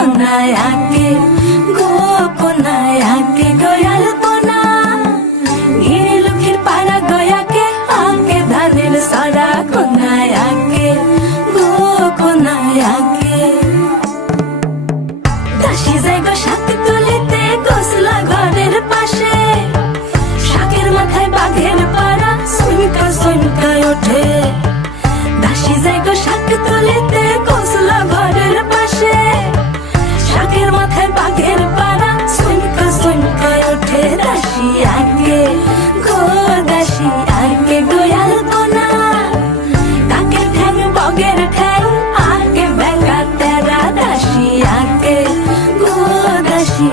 আগে গোপনায় আগে গয়াল পোনা গিরি লক্ষ্মীর পাড়া গয়াকে আগে ধানের সারা কোনায় আগে গোপনায় আগে দাসী জায়গা শাক তুলিতে গোসলা ঘরের পাশে শাকের মাথায় বাঘের পাড়া সুনকা সুনকা ওঠে দাসী জায়গা শাক তুলিতে গোসলা ঘরের পাশে শাকের মাথায় বাঘের পাড়া সুনকা সুনকা ওঠে দাসী আগে গো দাসী আগে গোয়াল পোনা কাকের ঠ্যাং বগের ঠ্যাং আগে বেঙ্গা তেরা দাসী আগে গো দাসী